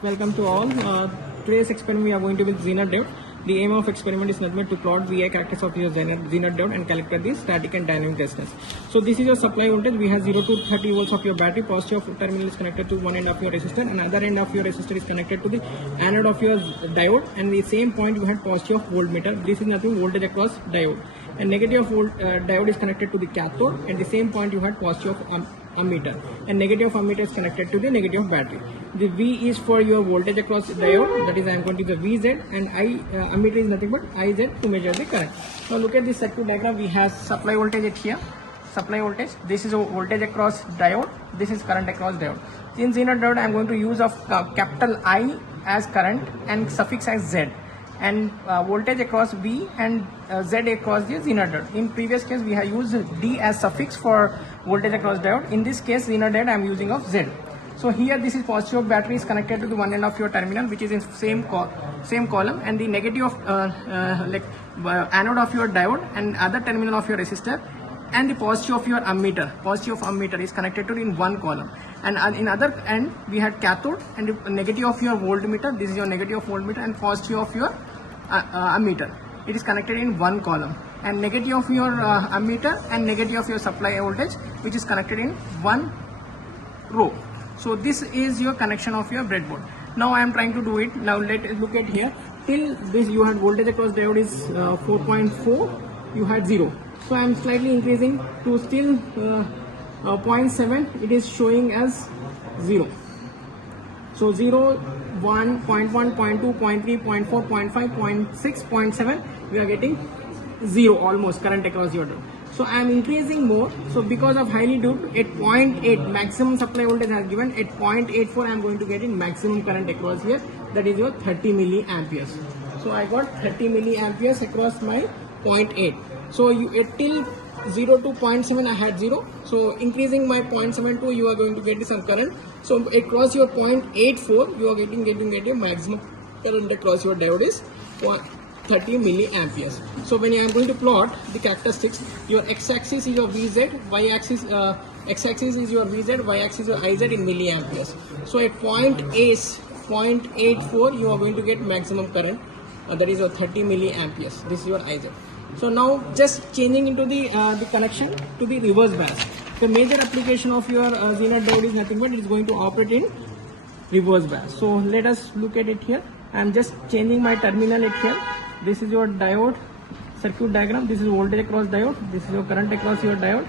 Welcome to all. Today's experiment we are going to with Zener diode. The aim of experiment is nothing but to plot VI characters of your Zener diode and calculate the static and dynamic resistance. So this is your supply voltage. We have 0 to 30 volts of your battery. Positive terminal is connected to one end of your resistor, and other end of your resistor is connected to the anode of your diode. And the same point you had positive voltmeter. This is nothing voltage across diode. And negative diode is connected to the cathode. At the same point you had positive ammeter, and negative ammeter is connected to the negative battery. The V is for your voltage across diode, that is I am going to the VZ, and ammeter is nothing but IZ to measure the current. Now look at this circuit diagram. We have supply voltage at here, supply voltage. This is a voltage across diode, this is current across diode. In Zener diode I am going to use of capital I as current and suffix as Z, and voltage across V and Z across the Zener diode. In previous case we have used D as suffix for voltage across diode. In this case Zener diode I am using of Z. So here this is positive battery is connected to the one end of your terminal, which is in same column, and the negative of anode of your diode and other terminal of your resistor, and the positive of your ammeter is connected to in one column. And in other end we had cathode and the negative of your voltmeter. This is your negative of voltmeter, and positive of your ammeter. It is connected in one column, and negative of your ammeter and negative of your supply voltage, which is connected in one row. So this is your connection of your breadboard. Now I am trying to do it. Now let us look at here. Till this you had voltage across diode is 4.4, you had 0. So I am slightly increasing to still 0.7. It is showing as 0. So 0, 1, 0.1, 0.2, 0.3, 0.4, 0.5, 0.6, 0.7. We are getting 0 almost current across your diode. So I am increasing more. So because of highly doped, at 0.8 maximum supply voltage has given. At 0.84 I am going to get in maximum current across here. That is your 30 milliamperes. So I got 30 milliamperes across my 0.8. So till 0 to 0.7 I had 0. So increasing my 0.72 you are going to get some current. So across your 0.84 you are getting maximum current across your diode is 30 milliamperes. So when I am going to plot the characteristics, your x-axis is your VZ, y-axis x-axis is your VZ, y-axis is your IZ in milliamperes. So at 0.84 you are going to get maximum current, that is your 30 milliamperes. This is your IZ. So now just changing into the connection to the reverse bias. The major application of your Zener diode is nothing but it is going to operate in reverse bias. So let us look at it here. I am just changing my terminal at here. This is your diode circuit diagram. This is voltage across diode. This is your current across your diode.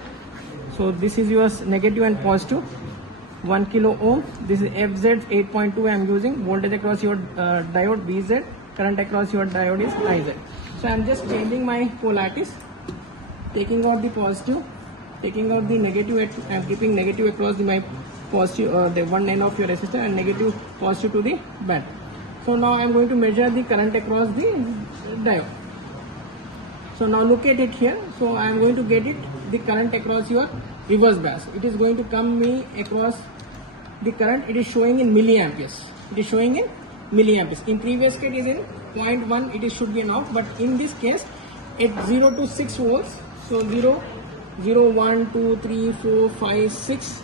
So this is your negative and positive. 1 kilo ohm. This is FZ 8.2 I am using. Voltage across your diode VZ. Current across your diode is IZ. So I am just changing my polarities. Taking out the positive. Taking out the negative. I am keeping negative across my positive, the one end of your resistor, and negative positive to the battery. So now I am going to measure the current across the diode. So now look at it here. So I am going to get the current across your reverse bias. It is going to come me across the current. It is showing in milliamperes. It is showing in milliamperes. In previous case it is in 0.1. It should be an off, but in this case at 0 to 6 volts. So 0, 0, 1, 2, 3, 4, 5, 6.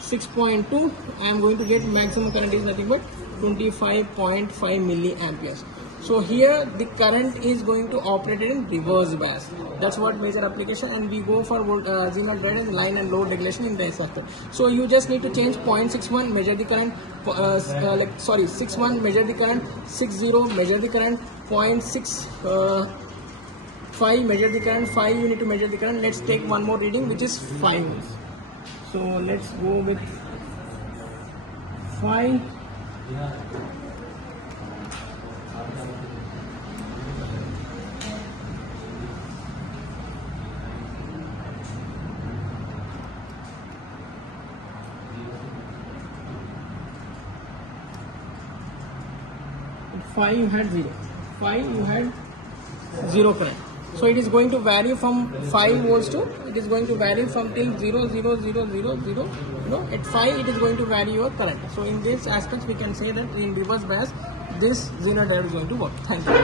6.2 I am going to get maximum current is nothing but 25.5 milliamperes. So here the current is going to operate in reverse bias. That's what major application, and we go for Zener diode and line and load regulation in the sector. So you just need to change 0.61, measure the current, 61 measure the current, 60 measure the current, 0.65 measure the current, 5 you need to measure the current. Let's take one more reading which is 5 volts. So let's go with 5. At 5 you had 0. 5 you had 0 current. So it is going to vary from 5 volts to, it is going to vary from till 0, 0, 0, 0, 0. At 5 it is going to vary your current. So in this aspects we can say that in reverse bias this Zener diode is going to work. Thank you.